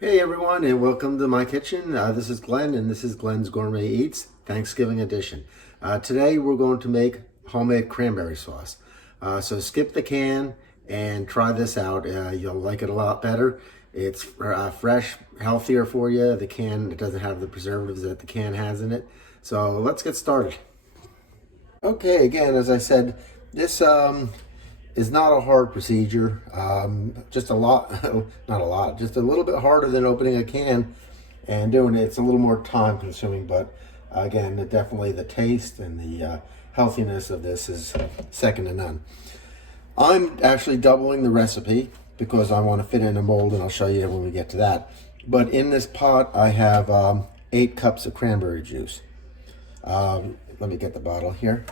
Hey everyone, and welcome to my kitchen. This is Glenn, and this is Glenn's Gourmet Eats Thanksgiving edition. Today we're going to make homemade cranberry sauce. So skip the can and try this out. You'll like it a lot better. It's fresh, healthier for you. The can, it doesn't have the preservatives that the can has in it. So let's get started. Okay, again, as I said, this is not a hard procedure. Just a lot, not a lot, just a little bit harder than opening a can and doing it. It's a little more time consuming, but again, definitely the taste and the healthiness of this is second to none. I'm actually doubling the recipe because I want to fit in a mold, and I'll show you when we get to that. But in this pot, I have 8 cups of cranberry juice. Let me get the bottle here.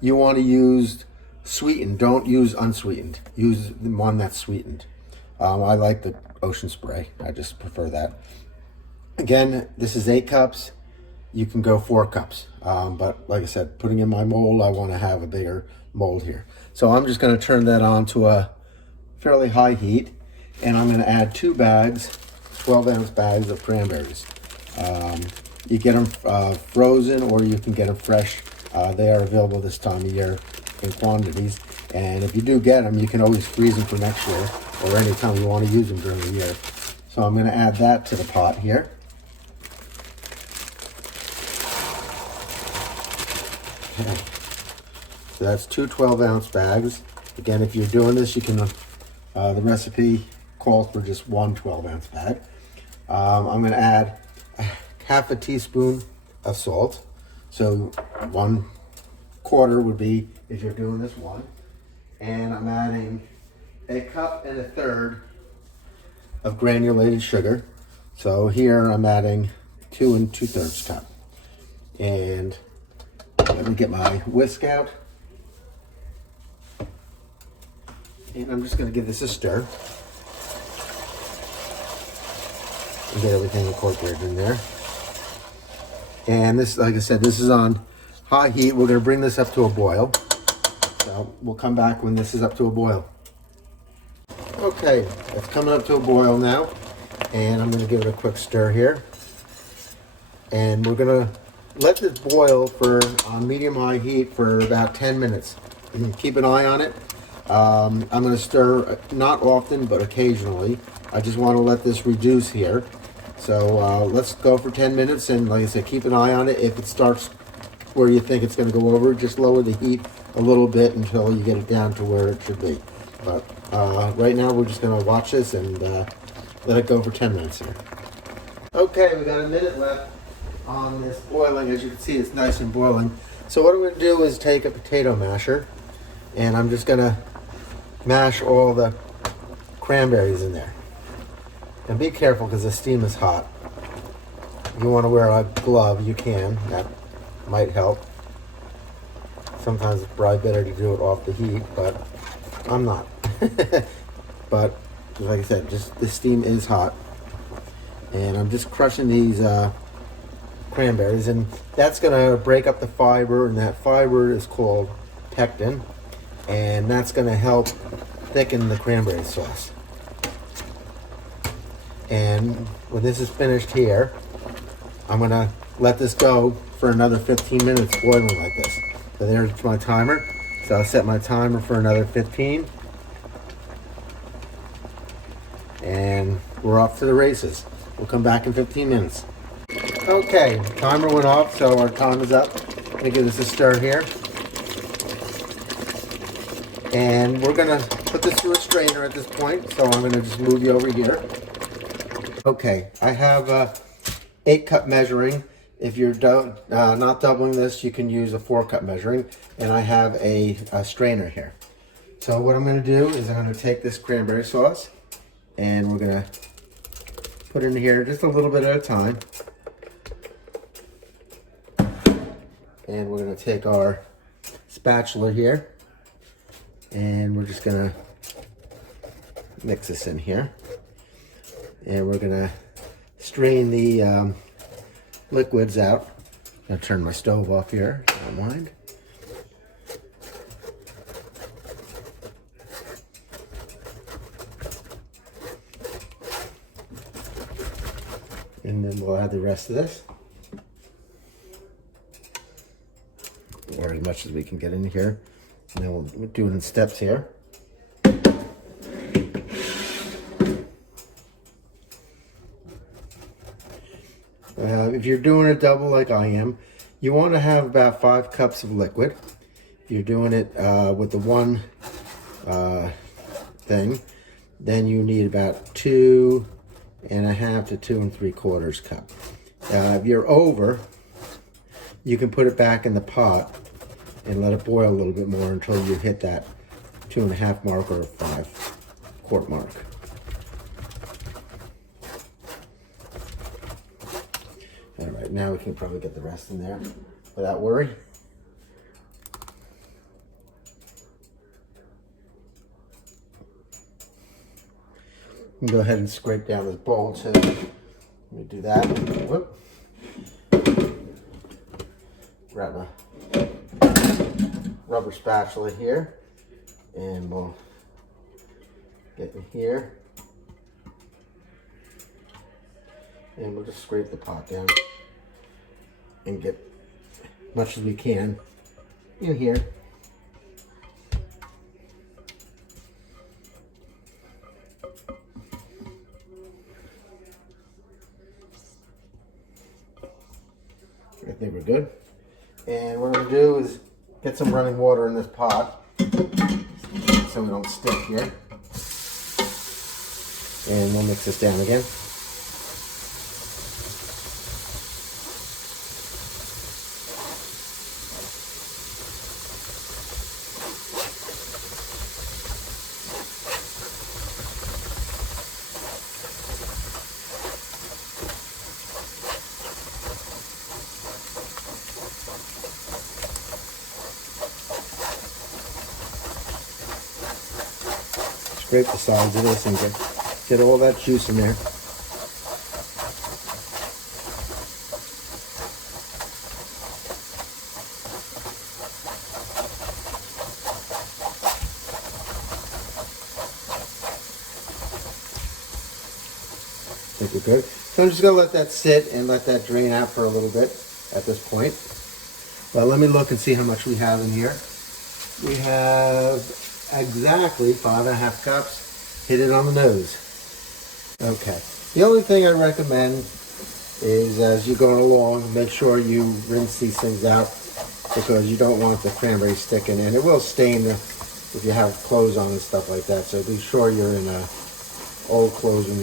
You want to use sweetened, don't use unsweetened. Use the one that's sweetened. I like the ocean spray. I just prefer that. Again, this is 8 cups. You can go 4 cups. But like I said, putting in my mold, I want to have a bigger mold here. So I'm just going to turn that on to a fairly high heat. And I'm going to add 2 bags, 12-ounce bags of cranberries. You get them frozen, or you can get them fresh. They are available this time of year in quantities, and if you do get them, you can always freeze them for next year or anytime you want to use them during the year. So I'm going to add that to the pot here. Okay. So that's 2 12-ounce bags. Again, if you're doing this, you can the recipe calls for just 1 12-ounce bag. I'm going to add half a teaspoon of salt. So 1/4 would be, if you're doing this, 1. And I'm adding 1.5 cups of granulated sugar. So here I'm adding 2 2/3 cups. And let me get my whisk out. And I'm just going to give this a stir. And get everything incorporated in there. And this, like I said, this is on high heat. We're going to bring this up to a boil. So we'll come back when this is up to a boil. Okay, it's coming up to a boil now. And I'm going to give it a quick stir here. And we're going to let this boil on medium-high heat for about 10 minutes. Keep an eye on it. I'm going to stir not often, but occasionally. I just want to let this reduce here. So let's go for 10 minutes, and like I said, keep an eye on it. If it starts where you think it's going to go over, just lower the heat a little bit until you get it down to where it should be. But right now we're just going to watch this and let it go for 10 minutes here. Okay, we got a minute left on this boiling. As you can see, it's nice and boiling. So what I'm going to do is take a potato masher, and I'm just going to mash all the cranberries in there. And be careful because the steam is hot. If you want to wear a glove, you can. That might help. Sometimes it's probably better to do it off the heat, but I'm not. But like I said, just the steam is hot. And I'm just crushing these cranberries, and that's going to break up the fiber, and that fiber is called pectin, and that's going to help thicken the cranberry sauce. And when this is finished here, I'm going to let this go for another 15 minutes boiling like this. So there's my timer. So I'll set my timer for another 15. And we're off to the races. We'll come back in 15 minutes. Okay, timer went off, so our time is up. I'm going to give this a stir here. And we're going to put this through a strainer at this point. So I'm going to just move you over here. Okay, I have 8-cup measuring. If you're not doubling this, you can use a 4-cup measuring. And I have a strainer here. So what I'm going to do is I'm going to take this cranberry sauce, and we're going to put it in here just a little bit at a time. And we're going to take our spatula here, and we're just going to mix this in here. And we're going to strain the liquids out. I'm going to turn my stove off here, if you don't mind. And then we'll add the rest of this, or as much as we can get in here. And then we'll do it in steps here. If you're doing a double like I am, you want to have about 5 cups of liquid. If you're doing it with the one thing, then you need about 2.5 to 2 3/4 cup. If you're over, you can put it back in the pot and let it boil a little bit more until you hit that 2.5 mark or 5 quart mark. All right, now we can probably get the rest in there without worry. You can go ahead and scrape down this bowl too. Let me do that. Whoop. Grab a rubber spatula here, and we'll get in here, and we'll just scrape the pot down and get as much as we can in here. I think we're good. And what we're going to do is get some running water in this pot so we don't stick here. And we'll mix this down again. Scrape the sides of this and get all that juice in there. I think we're good. So I'm just going to let that sit and let that drain out for a little bit at this point. Well, let me look and see how much we have in here. We have exactly 5.5 cups. Hit it on the nose. Okay. The only thing I recommend is, as you're going along, make sure you rinse these things out, because you don't want the cranberry sticking in. It will stain if you have clothes on and stuff like that. So be sure you're in old clothes when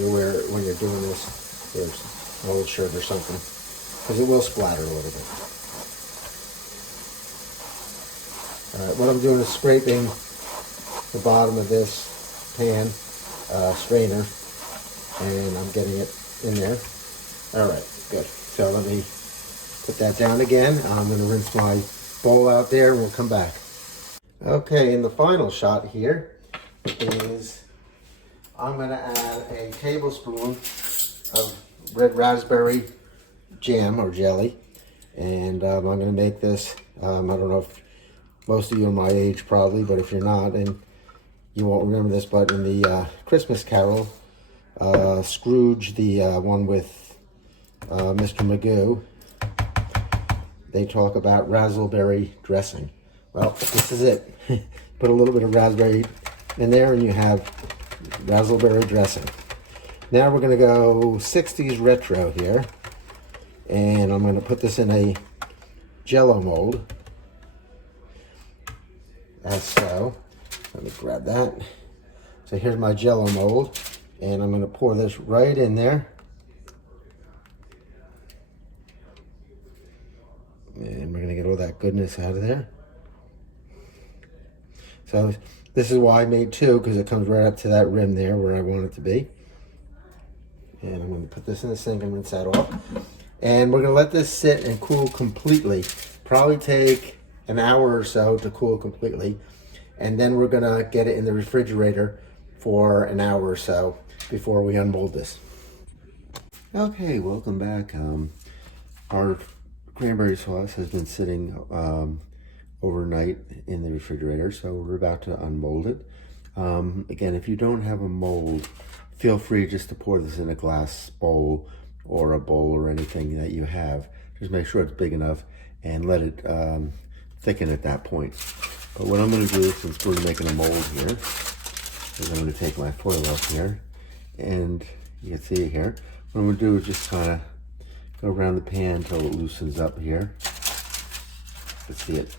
you're doing this. Here's an old shirt or something, because it will splatter a little bit. All right. What I'm doing is scraping the bottom of this pan strainer, and I'm getting it in there. All right, good. So let me put that down again. I'm going to rinse my bowl out there, and we'll come back. Okay, and the final shot here is I'm going to add a tablespoon of red raspberry jam or jelly, and I'm going to make this. I don't know if most of you are my age probably, but if you're not, and you won't remember this, but in the Christmas Carol, Scrooge, the one with Mr. Magoo, they talk about razzleberry dressing. Well, this is it. Put a little bit of raspberry in there and you have razzleberry dressing. Now we're going to go 60s retro here, and I'm going to put this in a Jello mold, as so. Let me grab that. So here's my Jello mold, and I'm going to pour this right in there. And we're going to get all that goodness out of there. So this is why I made 2, because it comes right up to that rim there where I want it to be. And I'm going to put this in the sink and rinse that off. And we're going to let this sit and cool completely. Probably take an hour or so to cool completely. And then we're going to get it in the refrigerator for an hour or so before we unmold this. Okay, welcome back. Our cranberry sauce has been sitting overnight in the refrigerator, so we're about to unmold it. Again, if you don't have a mold, feel free just to pour this in a glass bowl or a bowl or anything that you have. Just make sure it's big enough and let it thicken at that point. But what I'm going to do, since we're making a mold here, is I'm going to take my foil off here, and you can see it here. What I'm going to do is just kind of go around the pan until it loosens up here. Let's see it.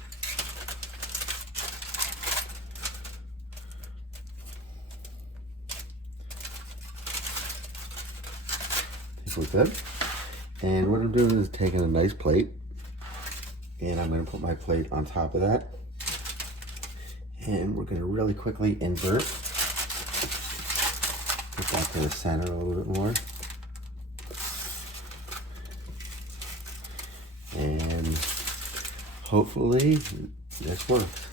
We're good. And what I'm doing is taking a nice plate, and I'm going to put my plate on top of that, and we're going to really quickly invert. Get that to the center a little bit more, and hopefully this works.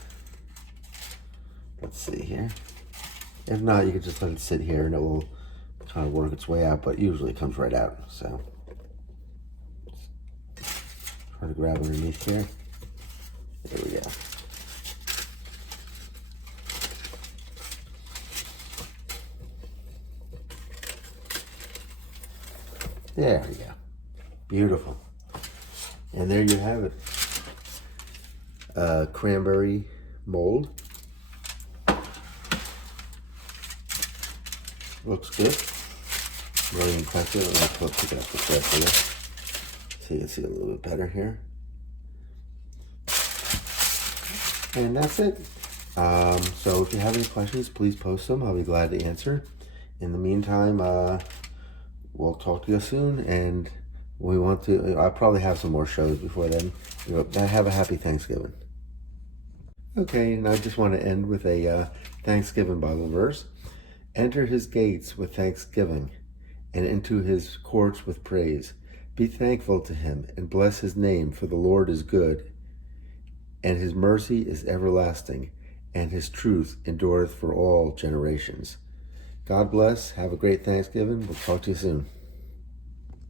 Let's see here. If not, you can just let it sit here and it will kind of work its way out, but usually it comes right out. So try to grab underneath here. There we go. There we go. Beautiful. And there you have it. A cranberry mold. Looks good. Really impressive. I'm going to pick it up the clip here so you can see a little bit better here. And that's it. So if you have any questions, please post them. I'll be glad to answer. In the meantime, we'll talk to you soon, and I'll probably have some more shows before then. Have a happy Thanksgiving. Okay, and I just want to end with a Thanksgiving Bible verse. Enter his gates with thanksgiving, and into his courts with praise. Be thankful to him, and bless his name, for the Lord is good, and his mercy is everlasting, and his truth endureth for all generations. God bless. Have a great Thanksgiving. We'll talk to you soon.